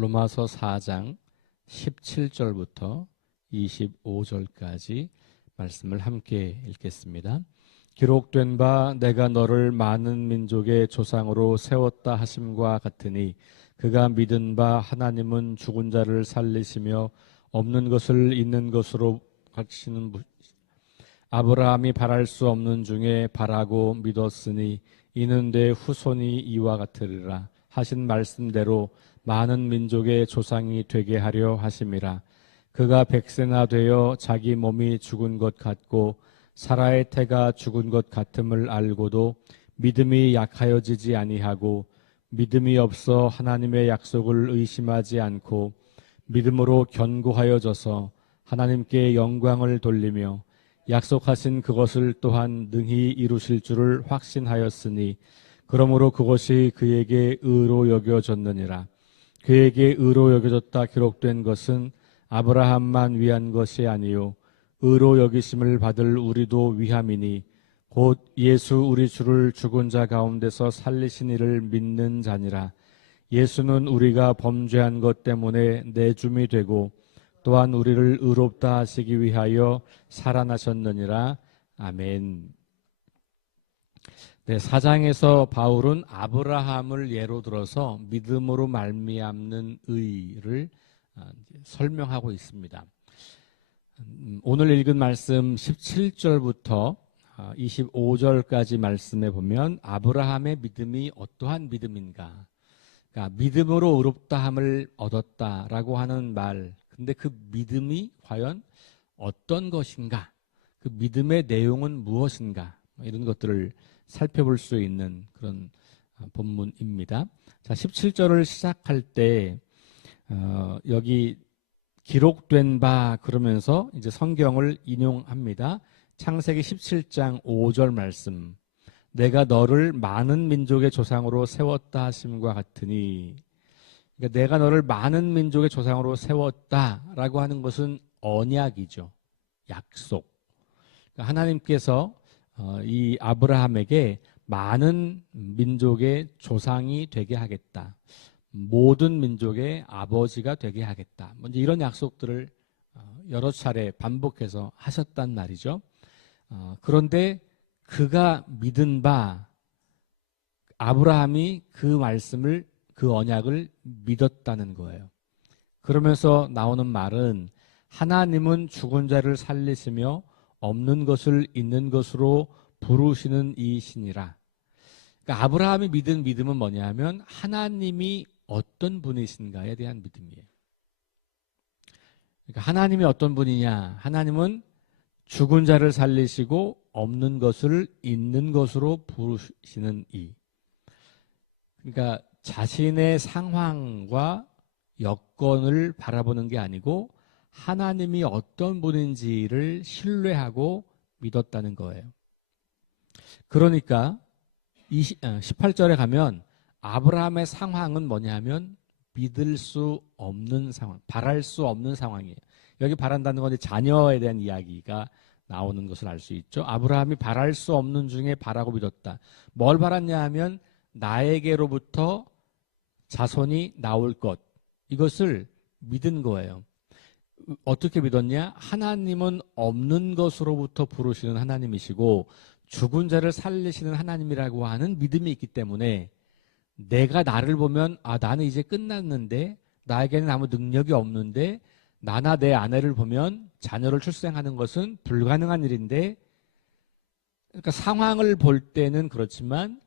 로마서 4장 17절부터 25절까지 말씀을 함께 읽겠습니다. 기록된 바 내가 너를 많은 민족의 조상으로 세웠다 하심과 같으니 그가 믿은 바 하나님은 죽은 자를 살리시며 없는 것을 있는 것으로 가르치는 아브라함이 바랄 수 없는 중에 바라고 믿었으니 이는 내 후손이 이와 같으리라 하신 말씀대로 많은 민족의 조상이 되게 하려 하심이라. 그가 백세나 되어 자기 몸이 죽은 것 같고 사라의 태가 죽은 것 같음을 알고도 믿음이 약하여지지 아니하고 믿음이 없어 하나님의 약속을 의심하지 않고 믿음으로 견고하여져서 하나님께 영광을 돌리며 약속하신 그것을 또한 능히 이루실 줄을 확신하였으니 그러므로 그것이 그에게 의로 여겨졌느니라. 그에게 의로 여겨졌다 기록된 것은 아브라함만 위한 것이 아니요 의로 여기심을 받을 우리도 위함이니 곧 예수 우리 주를 죽은 자 가운데서 살리신 이를 믿는 자니라. 예수는 우리가 범죄한 것 때문에 내줌이 되고 또한 우리를 의롭다 하시기 위하여 살아나셨느니라. 아멘. 네, 4장에서 바울은 아브라함을 예로 들어서 믿음으로 말미암는 의를 설명하고 있습니다. 오늘 읽은 말씀 17절부터 25절까지 말씀에 보면 아브라함의 믿음이 어떠한 믿음인가? 그러니까 믿음으로 의롭다함을 얻었다라고 하는 말. 근데 그 믿음이 과연 어떤 것인가? 그 믿음의 내용은 무엇인가? 이런 것들을 살펴볼 수 있는 그런 본문입니다. 자, 17절을 시작할 때 여기 기록된 바 그러면서 이제 성경을 인용합니다. 창세기 17장 5절 말씀. 내가 너를 많은 민족의 조상으로 세웠다 하심과 같으니, 그러니까 내가 너를 많은 민족의 조상으로 세웠다라고 하는 것은 언약이죠. 약속. 그러니까 하나님께서 이 아브라함에게 많은 민족의 조상이 되게 하겠다. 모든 민족의 아버지가 되게 하겠다. 먼저 이런 약속들을 여러 차례 반복해서 하셨단 말이죠. 그런데 그가 믿은 바 아브라함이 그 말씀을 그 언약을 믿었다는 거예요. 그러면서 나오는 말은 하나님은 죽은 자를 살리시며 없는 것을 있는 것으로 부르시는 이신이라. 그러니까 아브라함이 믿은 믿음은 뭐냐면 하나님이 어떤 분이신가에 대한 믿음이에요. 그러니까 하나님이 어떤 분이냐? 하나님은 죽은 자를 살리시고 없는 것을 있는 것으로 부르시는 이. 그러니까 자신의 상황과 여건을 바라보는 게 아니고 하나님이 어떤 분인지를 신뢰하고 믿었다는 거예요. 그러니까 18절에 가면 아브라함의 상황은 뭐냐면 믿을 수 없는 상황, 바랄 수 없는 상황이에요. 여기 바란다는 건 자녀에 대한 이야기가 나오는 것을 알 수 있죠. 아브라함이 바랄 수 없는 중에 바라고 믿었다. 뭘 바랐냐 하면 나에게로부터 자손이 나올 것, 이것을 믿은 거예요. 어떻게 믿었냐? 하나님은 없는 것으로부터 부르시는 하나님이시고 죽은 자를 살리시는 하나님이라고 하는 믿음이 있기 때문에 내가 나를 보면 나는 이제 끝났는데 나에게는 아무 능력이 없는데 나나 내 아내를 보면 자녀를 출생하는 것은 불가능한 일인데, 그러니까 상황을 볼 때는 그렇지만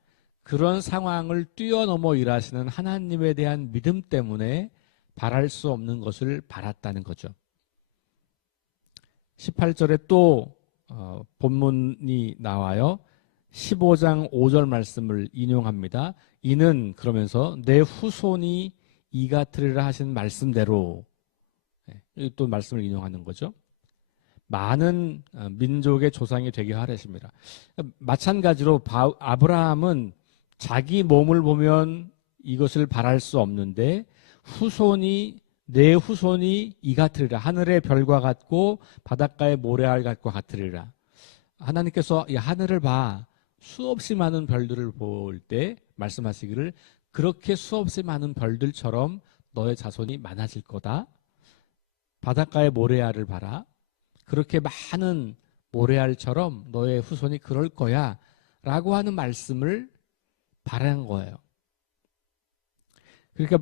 그런 상황을 뛰어넘어 일하시는 하나님에 대한 믿음 때문에 바랄 수 없는 것을 바랐다는 거죠. 18절에 또 본문이 나와요. 15장 5절 말씀을 인용합니다. 이는 그러면서 내 후손이 이 같으리라 하신 말씀대로, 또 말씀을 인용하는 거죠. 많은 민족의 조상이 되게 하셨습니다. 마찬가지로 아브라함은 자기 몸을 보면 이것을 바랄 수 없는데 내 후손이 이 같으리라. 하늘의 별과 같고 바닷가의 모래알 같과 같으리라. 하나님께서 이 하늘을 봐. 수없이 많은 별들을 볼 때 말씀하시기를 그렇게 수없이 많은 별들처럼 너의 자손이 많아질 거다. 바닷가의 모래알을 봐라. 그렇게 많은 모래알처럼 너의 후손이 그럴 거야. 라고 하는 말씀을 바라는 거예요. 그러니까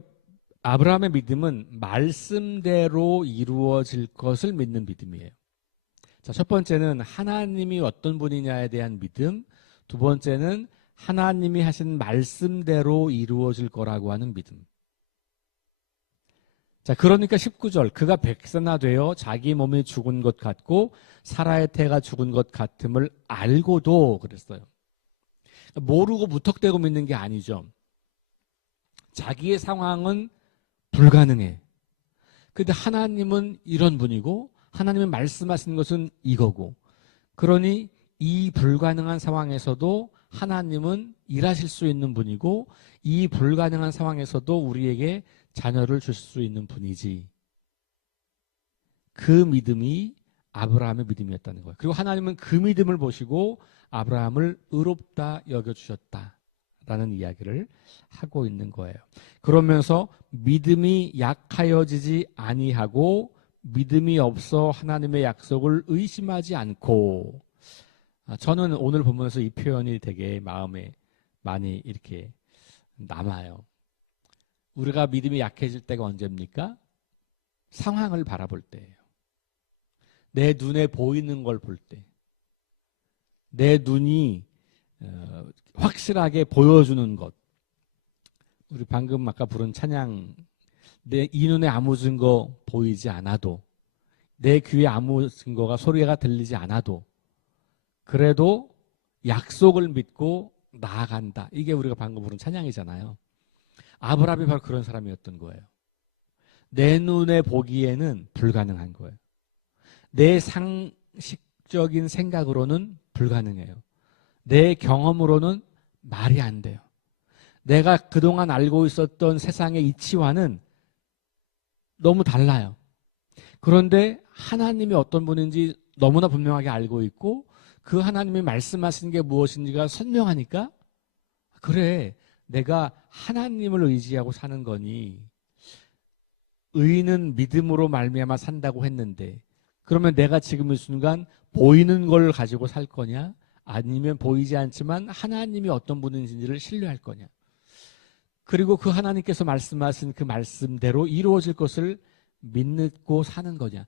아브라함의 믿음은 말씀대로 이루어질 것을 믿는 믿음이에요. 자, 첫 번째는 하나님이 어떤 분이냐에 대한 믿음. 두 번째는 하나님이 하신 말씀대로 이루어질 거라고 하는 믿음. 자, 그러니까 19절, 그가 백선화되어 자기 몸이 죽은 것 같고 사라의 태가 죽은 것 같음을 알고도 그랬어요. 모르고 무턱대고 믿는 게 아니죠. 자기의 상황은 불가능해. 근데 하나님은 이런 분이고 하나님이 말씀하신 것은 이거고, 그러니 이 불가능한 상황에서도 하나님은 일하실 수 있는 분이고 이 불가능한 상황에서도 우리에게 자녀를 줄 수 있는 분이지. 그 믿음이 아브라함의 믿음이었다는 거예요. 그리고 하나님은 그 믿음을 보시고 아브라함을 의롭다 여겨주셨다라는 이야기를 하고 있는 거예요. 그러면서 믿음이 약하여지지 아니하고 믿음이 없어 하나님의 약속을 의심하지 않고. 저는 오늘 본문에서 이 표현이 되게 마음에 많이 이렇게 남아요. 우리가 믿음이 약해질 때가 언제입니까? 상황을 바라볼 때예요. 내 눈에 보이는 걸 볼 때, 내 눈이 확실하게 보여주는 것. 우리 방금 아까 부른 찬양, 내 이 눈에 아무 증거 보이지 않아도, 내 귀에 아무 증거가 소리가 들리지 않아도 그래도 약속을 믿고 나아간다. 이게 우리가 방금 부른 찬양이잖아요. 아브라함이 바로 그런 사람이었던 거예요. 내 눈에 보기에는 불가능한 거예요. 내 상식적인 생각으로는 불가능해요. 내 경험으로는 말이 안 돼요. 내가 그동안 알고 있었던 세상의 이치와는 너무 달라요. 그런데 하나님이 어떤 분인지 너무나 분명하게 알고 있고 그 하나님이 말씀하신 게 무엇인지가 선명하니까, 그래, 내가 하나님을 의지하고 사는 거니 의인은 믿음으로 말미암아 산다고 했는데, 그러면 내가 지금 이 순간 보이는 걸 가지고 살 거냐, 아니면 보이지 않지만 하나님이 어떤 분인지를 신뢰할 거냐, 그리고 그 하나님께서 말씀하신 그 말씀대로 이루어질 것을 믿고 사는 거냐.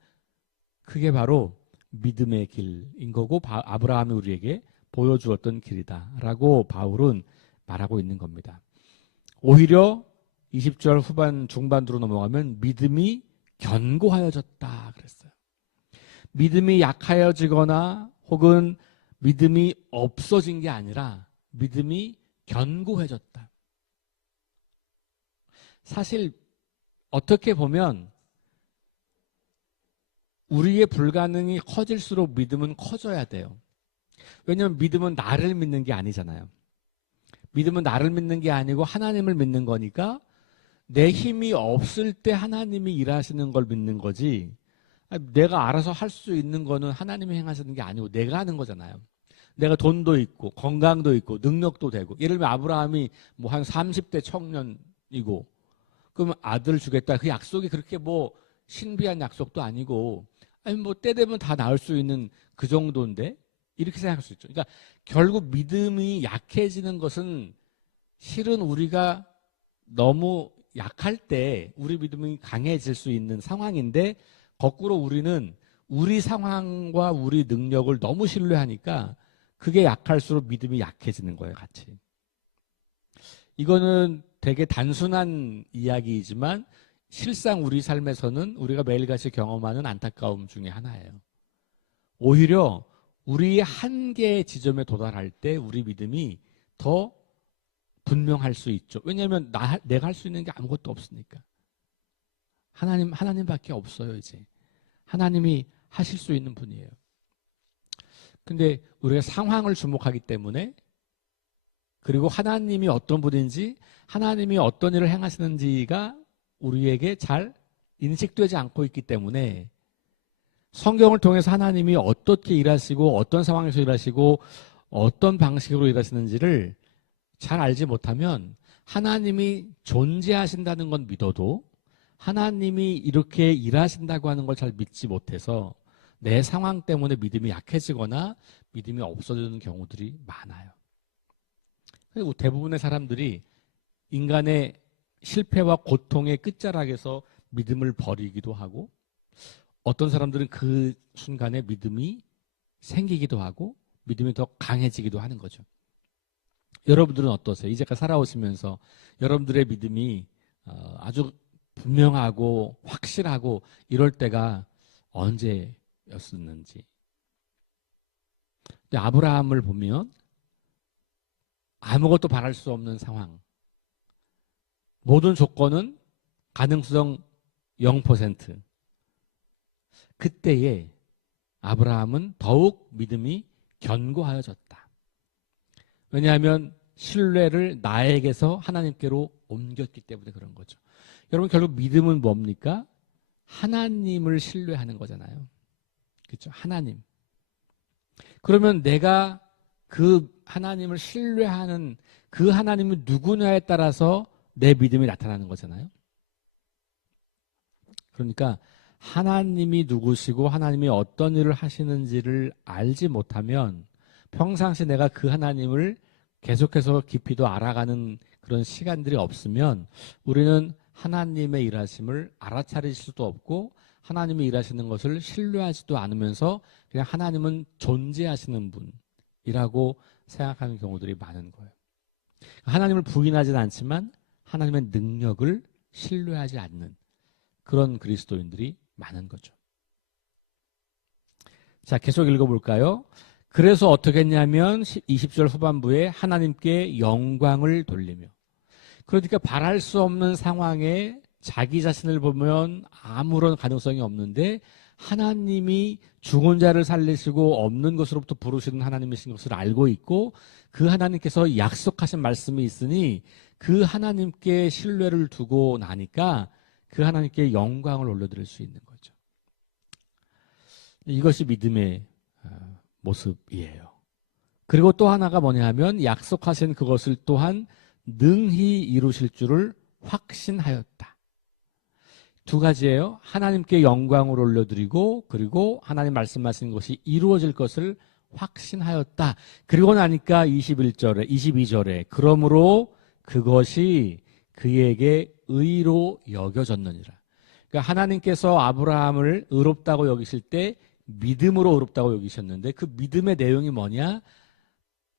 그게 바로 믿음의 길인 거고 아브라함이 우리에게 보여주었던 길이다라고 바울은 말하고 있는 겁니다. 오히려 20절 후반 중반으로 넘어가면 믿음이 견고하여졌다 그랬어요. 믿음이 약하여지거나 혹은 믿음이 없어진 게 아니라 믿음이 견고해졌다. 사실 어떻게 보면 우리의 불가능이 커질수록 믿음은 커져야 돼요. 왜냐하면 믿음은 나를 믿는 게 아니잖아요. 믿음은 나를 믿는 게 아니고 하나님을 믿는 거니까 내 힘이 없을 때 하나님이 일하시는 걸 믿는 거지, 내가 알아서 할 수 있는 거는 하나님이 행하시는 게 아니고 내가 하는 거잖아요. 내가 돈도 있고 건강도 있고 능력도 되고, 예를 들면 아브라함이 뭐 한 30대 청년이고 그러면 아들 주겠다, 그 약속이 그렇게 뭐 신비한 약속도 아니고, 아니 뭐 때 되면 다 나을 수 있는 그 정도인데, 이렇게 생각할 수 있죠. 그러니까 결국 믿음이 약해지는 것은 실은 우리가 너무 약할 때 우리 믿음이 강해질 수 있는 상황인데, 거꾸로 우리는 우리 상황과 우리 능력을 너무 신뢰하니까 그게 약할수록 믿음이 약해지는 거예요, 같이. 이거는 되게 단순한 이야기이지만 실상 우리 삶에서는 우리가 매일같이 경험하는 안타까움 중에 하나예요. 오히려 우리의 한계의 지점에 도달할 때 우리 믿음이 더 분명할 수 있죠. 왜냐하면 내가 할 수 있는 게 아무것도 없으니까. 하나님밖에 없어요, 이제. 하나님이 하실 수 있는 분이에요. 근데 우리가 상황을 주목하기 때문에, 그리고 하나님이 어떤 분인지, 하나님이 어떤 일을 행하시는지가 우리에게 잘 인식되지 않고 있기 때문에 성경을 통해서 하나님이 어떻게 일하시고 어떤 상황에서 일하시고 어떤 방식으로 일하시는지를 잘 알지 못하면 하나님이 존재하신다는 건 믿어도 하나님이 이렇게 일하신다고 하는 걸 잘 믿지 못해서 내 상황 때문에 믿음이 약해지거나 믿음이 없어지는 경우들이 많아요. 그리고 대부분의 사람들이 인간의 실패와 고통의 끝자락에서 믿음을 버리기도 하고, 어떤 사람들은 그 순간에 믿음이 생기기도 하고 믿음이 더 강해지기도 하는 거죠. 여러분들은 어떠세요? 이제까지 살아오시면서 여러분들의 믿음이 아주 분명하고 확실하고 이럴 때가 언제였었는지. 근데 아브라함을 보면 아무것도 바랄 수 없는 상황, 모든 조건은 가능성 0%. 그때에 아브라함은 더욱 믿음이 견고하여졌다. 왜냐하면 신뢰를 나에게서 하나님께로 옮겼기 때문에 그런 거죠. 여러분, 결국 믿음은 뭡니까? 하나님을 신뢰하는 거잖아요. 그렇죠? 하나님. 그러면 내가 그 하나님을 신뢰하는 그 하나님이 누구냐에 따라서 내 믿음이 나타나는 거잖아요. 그러니까 하나님이 누구시고 하나님이 어떤 일을 하시는지를 알지 못하면 평상시 내가 그 하나님을 계속해서 깊이도 알아가는 그런 시간들이 없으면 우리는 하나님의 일하심을 알아차릴 수도 없고 하나님이 일하시는 것을 신뢰하지도 않으면서 그냥 하나님은 존재하시는 분이라고 생각하는 경우들이 많은 거예요. 하나님을 부인하지는 않지만 하나님의 능력을 신뢰하지 않는 그런 그리스도인들이 많은 거죠. 자, 계속 읽어볼까요? 그래서 어떻게 했냐면 20절 후반부에 하나님께 영광을 돌리며, 그러니까 바랄 수 없는 상황에 자기 자신을 보면 아무런 가능성이 없는데 하나님이 죽은 자를 살리시고 없는 것으로부터 부르시는 하나님이신 것을 알고 있고 그 하나님께서 약속하신 말씀이 있으니 그 하나님께 신뢰를 두고 나니까 그 하나님께 영광을 올려드릴 수 있는 거죠. 이것이 믿음의 모습이에요. 그리고 또 하나가 뭐냐 하면 약속하신 그것을 또한 능히 이루실 줄을 확신하였다. 두 가지예요. 하나님께 영광을 올려드리고 그리고 하나님 말씀하신 것이 이루어질 것을 확신하였다. 그리고 나니까 21절에 22절에 그러므로 그것이 그에게 의로 여겨졌느니라. 그러니까 하나님께서 아브라함을 의롭다고 여기실 때 믿음으로 의롭다고 여기셨는데 그 믿음의 내용이 뭐냐?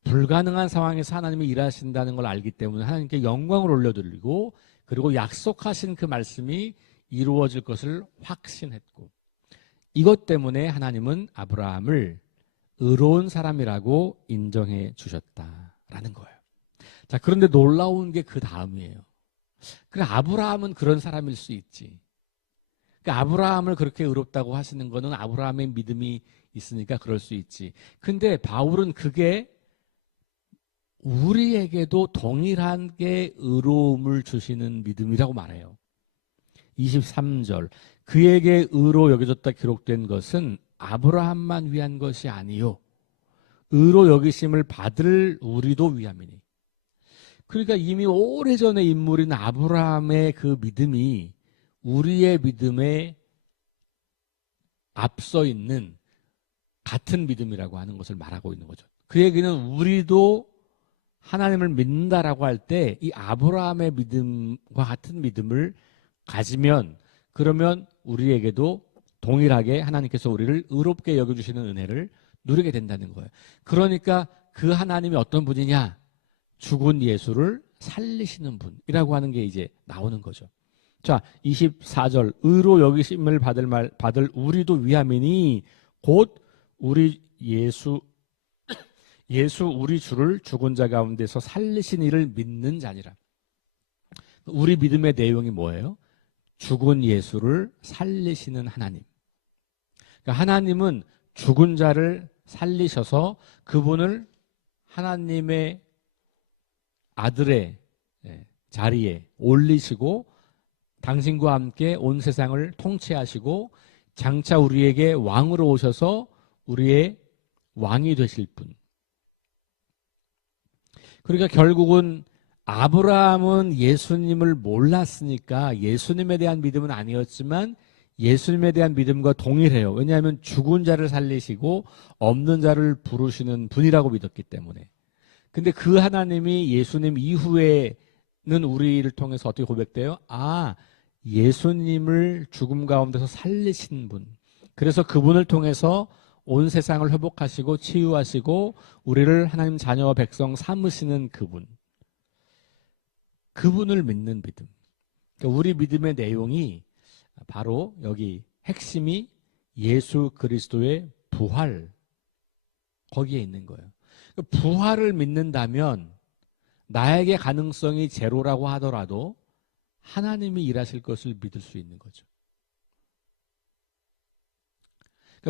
불가능한 상황에서 하나님이 일하신다는 걸 알기 때문에 하나님께 영광을 올려드리고 그리고 약속하신 그 말씀이 이루어질 것을 확신했고, 이것 때문에 하나님은 아브라함을 의로운 사람이라고 인정해 주셨다라는 거예요. 자, 그런데 놀라운 게 그 다음이에요. 그래, 아브라함은 그런 사람일 수 있지. 그러니까 아브라함을 그렇게 의롭다고 하시는 거는 아브라함의 믿음이 있으니까 그럴 수 있지. 근데 바울은 그게 우리에게도 동일하게 의로움을 주시는 믿음이라고 말해요. 23절 그에게 의로 여겨졌다 기록된 것은 아브라함만 위한 것이 아니요 의로 여기심을 받을 우리도 위함이니. 그러니까 이미 오래전에 인물인 아브라함의 그 믿음이 우리의 믿음에 앞서 있는 같은 믿음이라고 하는 것을 말하고 있는 거죠. 그 얘기는 우리도 하나님을 믿는다라고 할 때 이 아브라함의 믿음과 같은 믿음을 가지면 그러면 우리에게도 동일하게 하나님께서 우리를 의롭게 여겨주시는 은혜를 누리게 된다는 거예요. 그러니까 그 하나님이 어떤 분이냐? 죽은 예수를 살리시는 분이라고 하는 게 이제 나오는 거죠. 자, 24절 의로 여기심을 받을 우리도 위함이니 곧 우리 예수 우리 주를 죽은 자 가운데서 살리신 이를 믿는 자니라. 우리 믿음의 내용이 뭐예요? 죽은 예수를 살리시는 하나님. 그러니까 하나님은 죽은 자를 살리셔서 그분을 하나님의 아들의 자리에 올리시고 당신과 함께 온 세상을 통치하시고 장차 우리에게 왕으로 오셔서 우리의 왕이 되실 분. 그러니까 결국은 아브라함은 예수님을 몰랐으니까 예수님에 대한 믿음은 아니었지만 예수님에 대한 믿음과 동일해요. 왜냐하면 죽은 자를 살리시고 없는 자를 부르시는 분이라고 믿었기 때문에. 근데 그 하나님이 예수님 이후에는 우리를 통해서 어떻게 고백돼요? 아, 예수님을 죽음 가운데서 살리신 분. 그래서 그분을 통해서 온 세상을 회복하시고 치유하시고 우리를 하나님 자녀와 백성 삼으시는 그분. 그분을 믿는 믿음. 그러니까 우리 믿음의 내용이 바로 여기 핵심이 예수 그리스도의 부활. 거기에 있는 거예요. 부활을 믿는다면 나에게 가능성이 제로라고 하더라도 하나님이 일하실 것을 믿을 수 있는 거죠.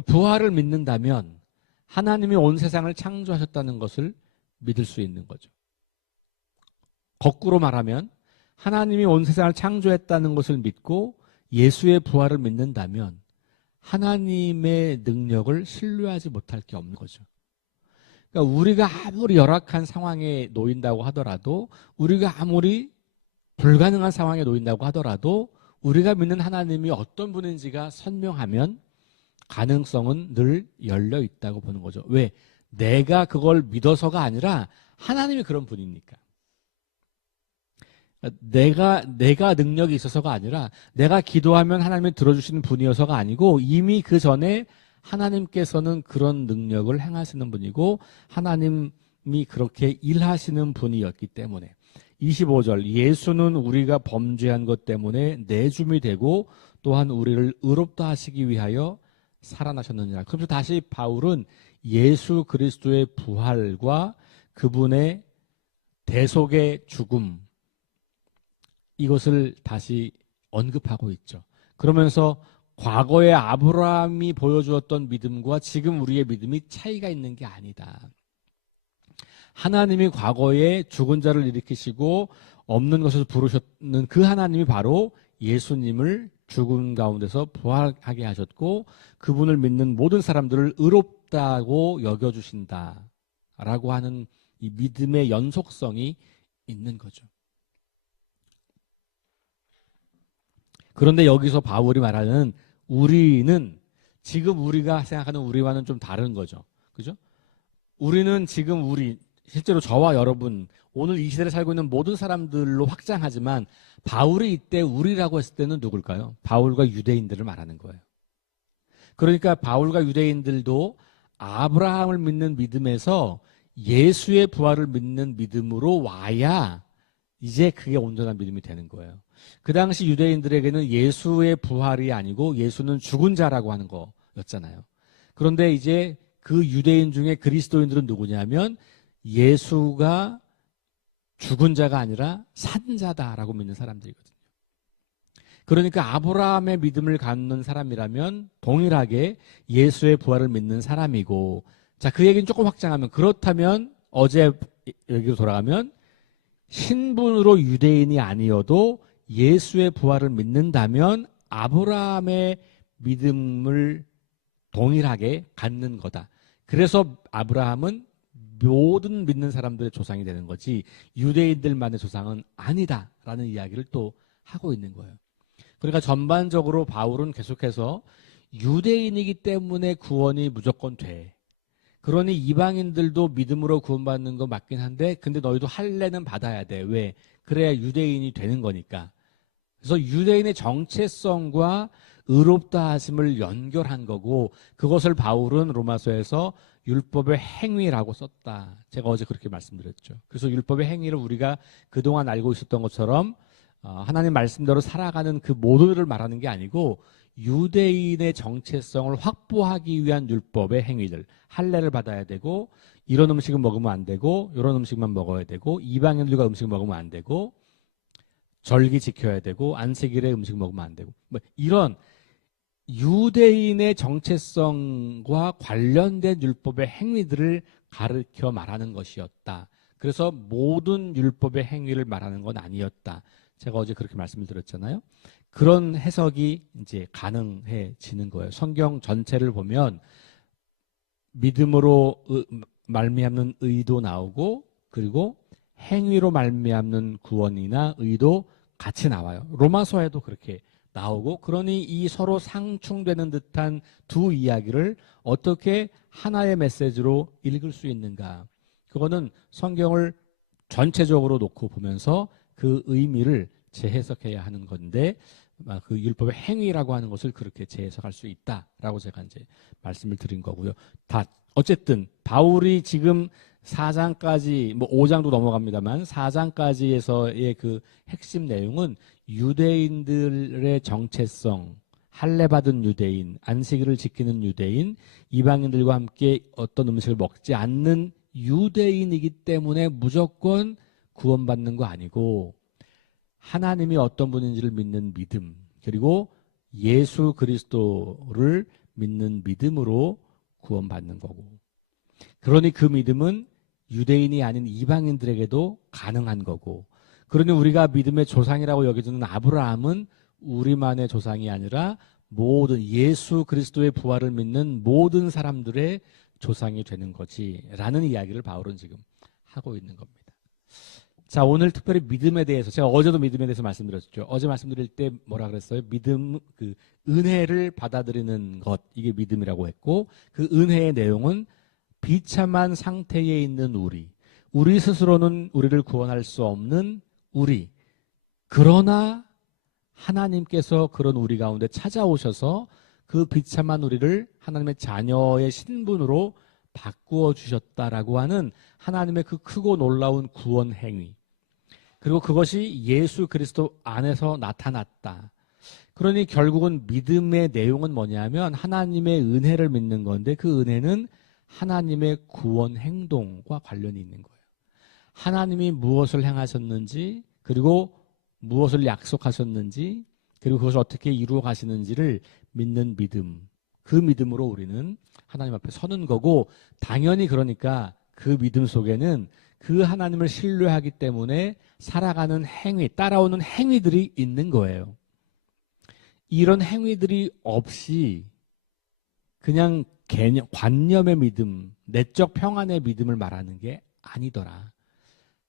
부활을 믿는다면 하나님이 온 세상을 창조하셨다는 것을 믿을 수 있는 거죠. 거꾸로 말하면 하나님이 온 세상을 창조했다는 것을 믿고 예수의 부활을 믿는다면 하나님의 능력을 신뢰하지 못할 게 없는 거죠. 그러니까 우리가 아무리 열악한 상황에 놓인다고 하더라도, 우리가 아무리 불가능한 상황에 놓인다고 하더라도 우리가 믿는 하나님이 어떤 분인지가 선명하면 가능성은 늘 열려 있다고 보는 거죠. 왜? 내가 그걸 믿어서가 아니라 하나님이 그런 분이니까. 내가 능력이 있어서가 아니라 내가 기도하면 하나님이 들어주시는 분이어서가 아니고 이미 그 전에 하나님께서는 그런 능력을 행하시는 분이고 하나님이 그렇게 일하시는 분이었기 때문에. 25절, 예수는 우리가 범죄한 것 때문에 내줌이 되고 또한 우리를 의롭다 하시기 위하여 살아나셨느니라. 그래서 다시 바울은 예수 그리스도의 부활과 그분의 대속의 죽음, 이것을 다시 언급하고 있죠. 그러면서 과거의 아브라함이 보여주었던 믿음과 지금 우리의 믿음이 차이가 있는 게 아니다. 하나님이 과거에 죽은 자를 일으키시고 없는 것에서 부르셨는 그 하나님이 바로 예수님을 죽음 가운데서 부활하게 하셨고 그분을 믿는 모든 사람들을 의롭다고 여겨주신다라고 하는 이 믿음의 연속성이 있는 거죠. 그런데 여기서 바울이 말하는 우리는 지금 우리가 생각하는 우리와는 좀 다른 거죠. 그죠? 우리는 지금 실제로 저와 여러분, 오늘 이 시대를 살고 있는 모든 사람들로 확장하지만 바울이 이때 우리라고 했을 때는 누굴까요? 바울과 유대인들을 말하는 거예요. 그러니까 바울과 유대인들도 아브라함을 믿는 믿음에서 예수의 부활을 믿는 믿음으로 와야 이제 그게 온전한 믿음이 되는 거예요. 그 당시 유대인들에게는 예수의 부활이 아니고 예수는 죽은 자라고 하는 거였잖아요. 그런데 이제 그 유대인 중에 그리스도인들은 누구냐면 예수가 죽은 자가 아니라 산 자다라고 믿는 사람들이거든요. 그러니까 아브라함의 믿음을 갖는 사람이라면 동일하게 예수의 부활을 믿는 사람이고, 자, 그 얘기는 조금 확장하면, 그렇다면 어제 여기로 돌아가면 신분으로 유대인이 아니어도 예수의 부활을 믿는다면 아브라함의 믿음을 동일하게 갖는 거다. 그래서 아브라함은 모든 믿는 사람들의 조상이 되는 거지 유대인들만의 조상은 아니다라는 이야기를 또 하고 있는 거예요. 그러니까 전반적으로 바울은 계속해서 유대인이기 때문에 구원이 무조건 돼. 그러니 이방인들도 믿음으로 구원받는 건 맞긴 한데 근데 너희도 할례는 받아야 돼. 왜? 그래야 유대인이 되는 거니까. 그래서 유대인의 정체성과 의롭다 하심을 연결한 거고 그것을 바울은 로마서에서 율법의 행위라고 썼다. 제가 어제 그렇게 말씀드렸죠. 그래서 율법의 행위를 우리가 그동안 알고 있었던 것처럼 하나님 말씀대로 살아가는 그 모두를 말하는 게 아니고 유대인의 정체성을 확보하기 위한 율법의 행위들. 할례를 받아야 되고 이런 음식은 먹으면 안 되고 이런 음식만 먹어야 되고 이방인들과 음식 먹으면 안 되고 절기 지켜야 되고 안식일에 음식 먹으면 안 되고 뭐 이런 유대인의 정체성과 관련된 율법의 행위들을 가르쳐 말하는 것이었다. 그래서 모든 율법의 행위를 말하는 건 아니었다. 제가 어제 그렇게 말씀을 드렸잖아요. 그런 해석이 이제 가능해지는 거예요. 성경 전체를 보면 믿음으로 말미암는 의도 나오고 그리고 행위로 말미암는 구원이나 의도 같이 나와요. 로마서에도 그렇게 나오고, 그러니 이 서로 상충되는 듯한 두 이야기를 어떻게 하나의 메시지로 읽을 수 있는가? 그거는 성경을 전체적으로 놓고 보면서 그 의미를 재해석해야 하는 건데, 그 율법의 행위라고 하는 것을 그렇게 재해석할 수 있다라고 제가 이제 말씀을 드린 거고요. 다 어쨌든 바울이 지금 4장까지, 뭐 5장도 넘어갑니다만 4장까지에서의 그 핵심 내용은 유대인들의 정체성, 할례받은 유대인, 안식일을 지키는 유대인, 이방인들과 함께 어떤 음식을 먹지 않는 유대인이기 때문에 무조건 구원받는 거 아니고, 하나님이 어떤 분인지를 믿는 믿음, 그리고 예수 그리스도를 믿는 믿음으로 구원받는 거고, 그러니 그 믿음은 유대인이 아닌 이방인들에게도 가능한 거고, 그러니 우리가 믿음의 조상이라고 여겨지는 아브라함은 우리만의 조상이 아니라 모든 예수 그리스도의 부활을 믿는 모든 사람들의 조상이 되는 거지라는 이야기를 바울은 지금 하고 있는 겁니다. 자, 오늘 특별히 믿음에 대해서, 제가 어제도 믿음에 대해서 말씀드렸죠. 어제 말씀드릴 때 뭐라 그랬어요? 믿음, 그 은혜를 받아들이는 것, 이게 믿음이라고 했고, 그 은혜의 내용은 비참한 상태에 있는 우리 스스로는 우리를 구원할 수 없는 우리, 그러나 하나님께서 그런 우리 가운데 찾아오셔서 그 비참한 우리를 하나님의 자녀의 신분으로 바꾸어 주셨다라고 하는 하나님의 그 크고 놀라운 구원 행위, 그리고 그것이 예수 그리스도 안에서 나타났다. 그러니 결국은 믿음의 내용은 뭐냐면 하나님의 은혜를 믿는 건데, 그 은혜는 하나님의 구원 행동과 관련이 있는 거예요. 하나님이 무엇을 행하셨는지, 그리고 무엇을 약속하셨는지, 그리고 그것을 어떻게 이루어 가시는지를 믿는 믿음, 그 믿음으로 우리는 하나님 앞에 서는 거고, 당연히 그러니까 그 믿음 속에는 그 하나님을 신뢰하기 때문에 살아가는 행위, 따라오는 행위들이 있는 거예요. 이런 행위들이 없이 그냥 개념, 관념의 믿음, 내적 평안의 믿음을 말하는 게 아니더라.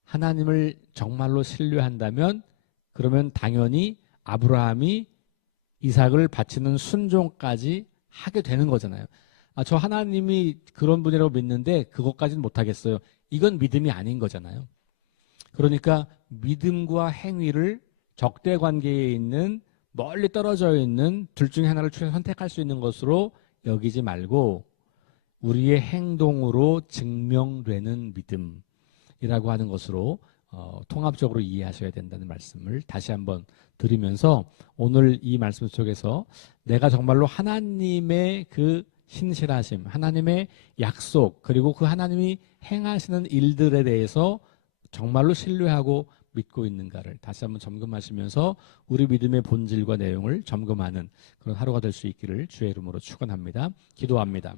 하나님을 정말로 신뢰한다면 그러면 당연히 아브라함이 이삭을 바치는 순종까지 하게 되는 거잖아요. 저 하나님이 그런 분이라고 믿는데 그것까지는 못하겠어요. 이건 믿음이 아닌 거잖아요. 그러니까 믿음과 행위를 적대 관계에 있는, 멀리 떨어져 있는 둘 중에 하나를 선택할 수 있는 것으로 여기지 말고 우리의 행동으로 증명되는 믿음이라고 하는 것으로 통합적으로 이해하셔야 된다는 말씀을 다시 한번 드리면서, 오늘 이 말씀 속에서 내가 정말로 하나님의 그 신실하심, 하나님의 약속, 그리고 그 하나님이 행하시는 일들에 대해서 정말로 신뢰하고 믿고 있는가를 다시 한번 점검하시면서 우리 믿음의 본질과 내용을 점검하는 그런 하루가 될 수 있기를 주의 이름으로 축원합니다. 기도합니다.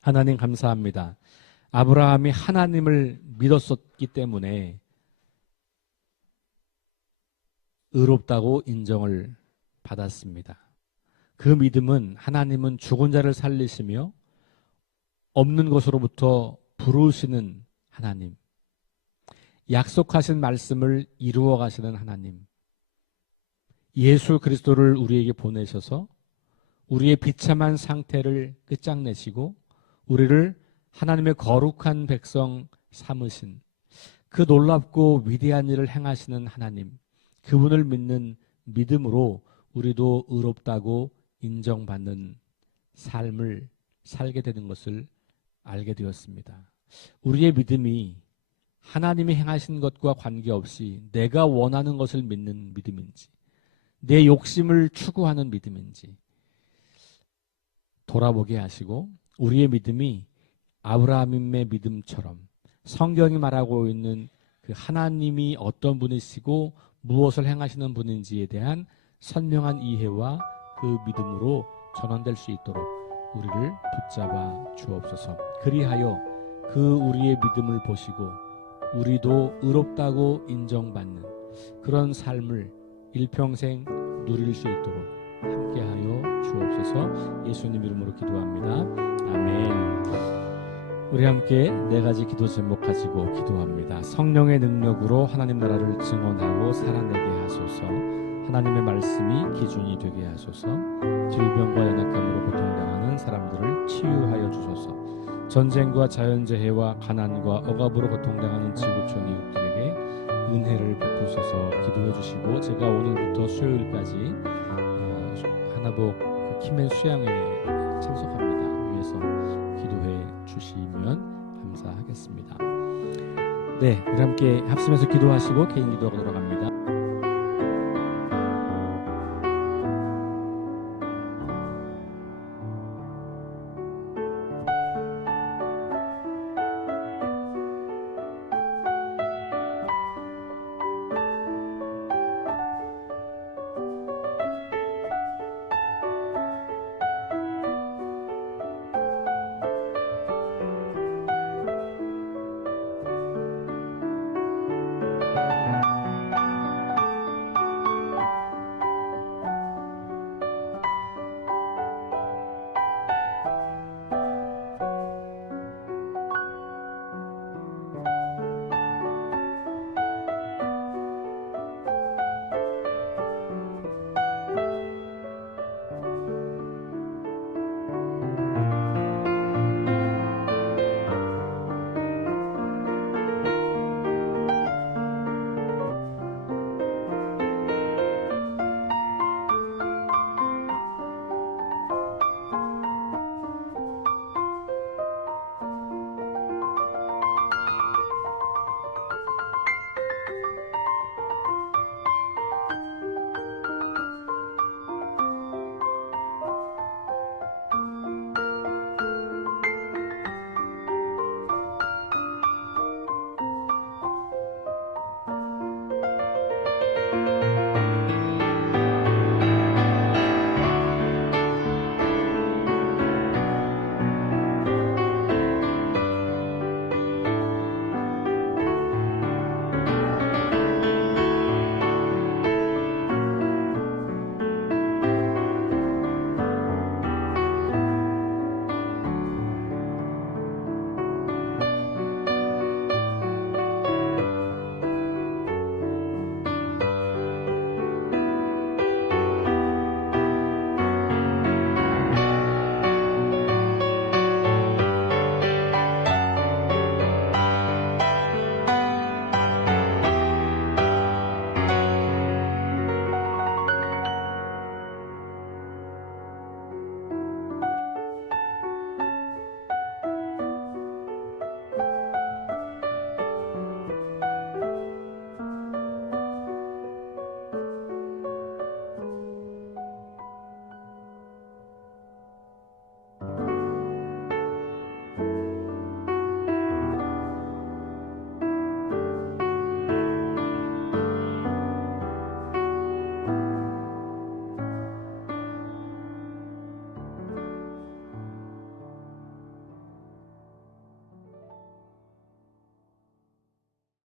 하나님 감사합니다. 아브라함이 하나님을 믿었었기 때문에 의롭다고 인정을 받았습니다. 그 믿음은 하나님은 죽은 자를 살리시며 없는 것으로부터 부르시는 하나님, 약속하신 말씀을 이루어 가시는 하나님, 예수 그리스도를 우리에게 보내셔서 우리의 비참한 상태를 끝장내시고 우리를 하나님의 거룩한 백성 삼으신 그 놀랍고 위대한 일을 행하시는 하나님, 그분을 믿는 믿음으로 우리도 의롭다고 인정받는 삶을 살게 되는 것을 알게 되었습니다. 우리의 믿음이 하나님이 행하신 것과 관계없이 내가 원하는 것을 믿는 믿음인지, 내 욕심을 추구하는 믿음인지 돌아보게 하시고, 우리의 믿음이 아브라함의 믿음처럼 성경이 말하고 있는 그 하나님이 어떤 분이시고 무엇을 행하시는 분인지에 대한 선명한 이해와 그 믿음으로 전환될 수 있도록 우리를 붙잡아 주옵소서. 그리하여 그 우리의 믿음을 보시고 우리도 의롭다고 인정받는 그런 삶을 일평생 누릴 수 있도록 함께하여 주옵소서. 예수님 이름으로 기도합니다. 아멘. 우리 함께 네 가지 기도 제목 가지고 기도합니다. 성령의 능력으로 하나님 나라를 증언하고 살아내게 하소서. 하나님의 말씀이 기준이 되게 하소서. 질병과 연약함으로 고통당하는 사람들을 치유하여 주소서. 전쟁과 자연재해와 가난과 억압으로 고통당하는 지구촌 이웃들에게 은혜를 베푸소서. 기도해 주시고 제가 오늘부터 수요일까지 하나복 키맨 수양회에 참석합니다. 위해서 기도해 주시면 감사하겠습니다. 네, 우리 함께 합심해서 기도하시고 개인 기도하고 돌아갑니다.